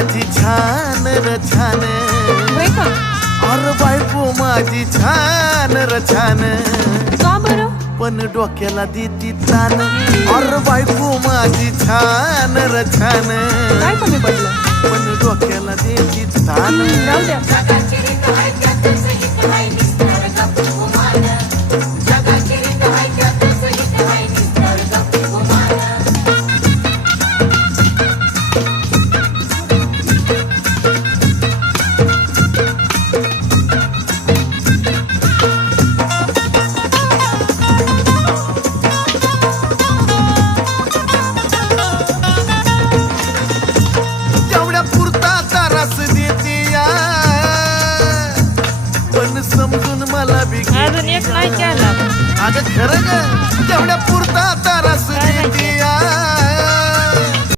माझी छान र छान, होय का? अरे बायको माझी छान र छान, का बरं? पण डोक्याला देती तान. अरे बायको माझी छान र छान, काय कमी पडलं? पण डोक्याला देती तान. जाऊ द्या. तेवढ्या पुरता तारास देती या, पण समजून मला बी अजून एक नाही केला. अगं खरं ग, तेवढ्या पुरता तारास देती या,